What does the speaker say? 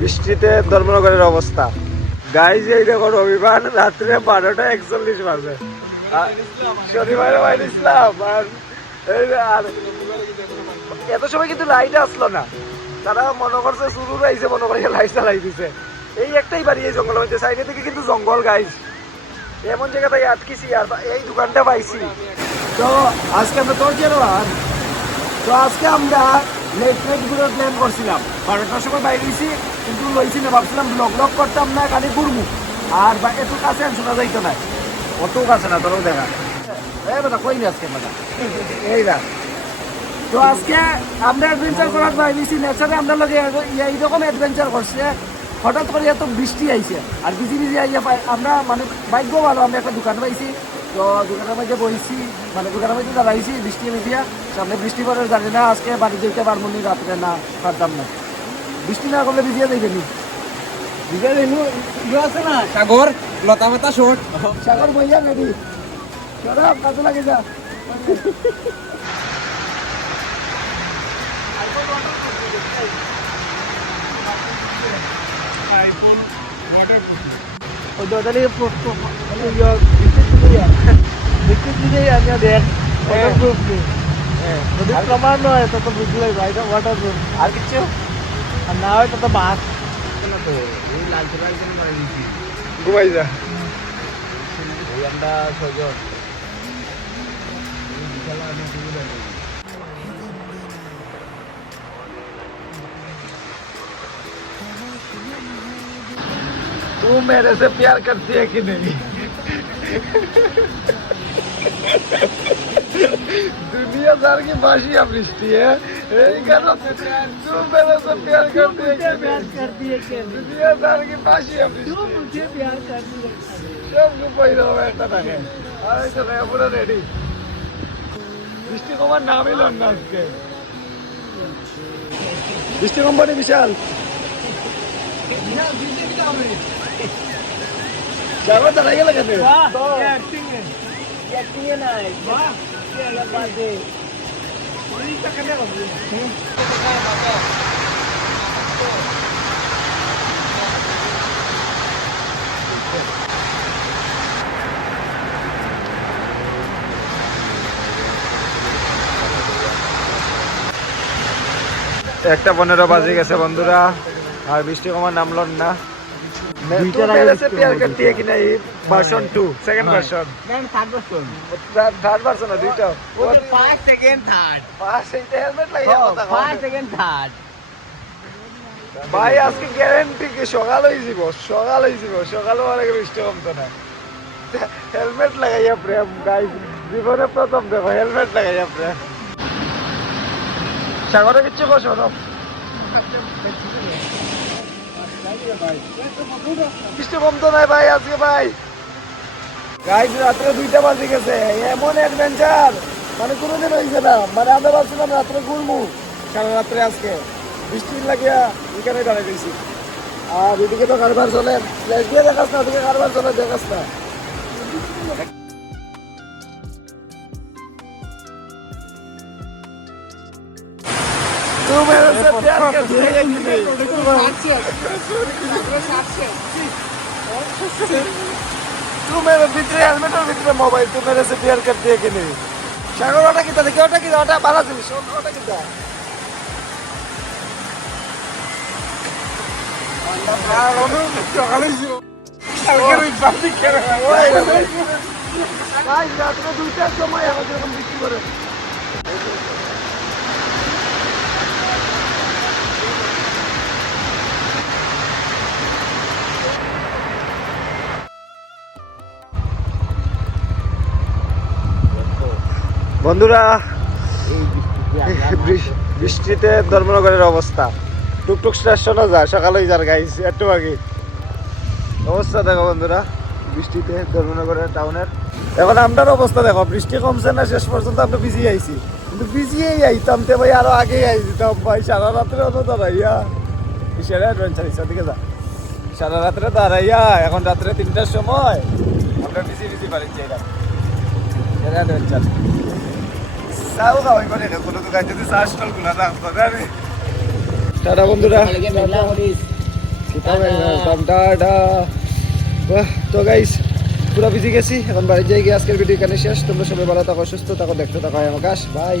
বৃষ্টিতে ধর্মনগরের অবস্থা গাইজ, এই দেখো রবিবার রাত্রে 12:41 বাজে, শনিবারে বাইরে ইসলাম। আর এত সময় কিন্তু লাইট আসলো না, তারা মনে করছে শুরু রয়েছে, মনে করে লাইট চালাই দিছে। এই একটাই বাড়ি এই জঙ্গল হচ্ছে, সাইডে থেকে কিন্তু জঙ্গল গাইজ, এমন জায়গা থেকে আটকেছি আর এই দোকানটা পাইছি। তো আজকে আমরা তোর জেরো তো আজকে আমরা লেট নাইট ঘুরে প্ল্যান করছিলাম, 12টার সময় বাইরে গেছি, কিন্তু লইছি না, ভাবছিলাম ব্লগ করতাম না, খালি ঘুরবো। আর এত কাছে শোনা যাইতো না, অত কাছে না, তোরও দেখা কই না আজকে এই না। তো আজকে আমরা অ্যাডভেঞ্চার করার বাইরেছি, নেচারে আমরা লগে এইরকম অ্যাডভেঞ্চার করছে। হঠাৎ করে এত বৃষ্টি আইছে, আর বিজি বিজি আইয়া আমরা মানে ভাগ্য ভালো, আমরা একটা দোকান পাইছি। তো দোকানের মধ্যে বইছি, মানে দোকানের মধ্যে দাঁড়াইছি, বৃষ্টি ভিজিয়া, সামনে বৃষ্টি পরে জানি না আজকে বাড়ি যেতে পারবো নি, রাত্রে না পারতাম না, বৃষ্টি না করলে ভিজিয়া যাইবে নি, ভিজিয়া যাইনু আছে না সাগর লতা পাতা শোট, সাগর বইয়া রেডি, চলো কাজে লাগে যা। iPhone waterproof. ওই দোকানে বিদ্যুৎ দিলেই আমি দেখ ওয়াটারপ্রুফ নেই, যদি প্রমাণ নয় তত বুঝলে ওয়াটারপ্রুফ। আর কিছু আর না হয় তত বাস তো এই লাল চূড়া ঘুমাই যা ওই আমরা ছজন तू मेरे से प्यार करती है कि नहीं? दुनियादार की भाषा बृष्टि है, तू मेरे से प्यार करती है कि नहीं? दुनियादार की भाषा बृष्टि, तू मुझे प्यार करती है। सब को पहिलो बैठा থাকে, আর এই তো পুরো রেডি। বৃষ্টি কমার নামই লন না আজকে, বৃষ্টি কোম্পানি বিশাল Jangan tak lagi lagi tu. Wah, acting na. Wah, क्या बात है. Ini tak kena lagi. একটা 15 বাজে গেছে বন্ধুরা, আর বৃষ্টি কমার নামলো না। मेरे से प्यार करती है कि नहीं version 2 second version third version है दुईटा वो फास्ट सेकंड थर्ड फास्ट এটা হেলমেট লাগাইয়া কথা ফাস্ট সেকেন্ড থার্ড ভাই আজকে গ্যারান্টি কি সকাল হই যাব সকাল হওয়ার আগে বৃষ্টি কমতো না। হেলমেট লাগাইয়া প্রেম গাইস, জীবনে প্রথম দেখো হেলমেট লাগাইয়া প্রেম। সাগরে কিচ্ছু কষ্ট না, বৃষ্টি কমতো নাই ভাই আজকে ভাই। গাইস রাত্রে 2টা বাজে গেছে, এমন অ্যাডভেঞ্চার মানে কোনোদিন হয়েছে না। মানে আমরা ভাবছিলাম রাত্রে ঘুরবো, সারা রাত্রে আজকে বৃষ্টির লাগিয়া এখানে দাঁড়াই গেছি। আর এদিকে তো কারবার চলে, ফ্ল্যাশ দিয়ে দেখাস না, ওদিকে কারবার চলে দেখাস না। तू मेरे से प्यार करती है कि नहीं? तू मेरे भीतर हेलमेट और भीतर मोबाइल, तू मेरे से प्यार करती है कि नहीं? सागर ওটা কিটা দেখি, ওটা কি ওটা ভালো জিনিস, ওটা কিটা আর ওটা সকালে ছিল আর ওই বাতি করে ওই গাইস রাতে 2টার সময় আমাদের এরকম বৃষ্টি করে। বন্ধুরা বৃষ্টিতে ধর্মনগরের অবস্থা, টুকটুক স্টেশনে যায় সকাল হয়ে যার গাইস, একটু আগে অবস্থা দেখো বন্ধুরা বৃষ্টিতে ধর্মনগরের টাউনের। এখন আমরার অবস্থা দেখো, বৃষ্টি কমছে না, শেষ পর্যন্ত আমরা ভিজিয়ে আইছি, কিন্তু ভিজিয়েই আইতাম তে ভাই আরো আগেই আই দিতাম ভাই। সারা রাত্রে অত দাঁড়াইয়া কিসের অ্যাডভেঞ্চার ইচ্ছা দিকে যা, সারা রাত্রে দাঁড়াইয়া এখন রাত্রে 3টার সময় আমরা ভিজি বাড়ি চাইলাম অ্যাডভেঞ্চার। চাও খাওয়াই মানে না কোনো দোকান যদি চা স্টল খোলা থাকতো জানি টাটা বন্ধুরা টাটা বাহ তো গাইস পুরা বিজি গেছি এখন বাড়ি যাই গিয়ে আজকের ভিডিও এখানে শেষ তোমরা সবাই ভালো থাকো সুস্থ থাকো দেখতে থাকো আমার কাজ বাই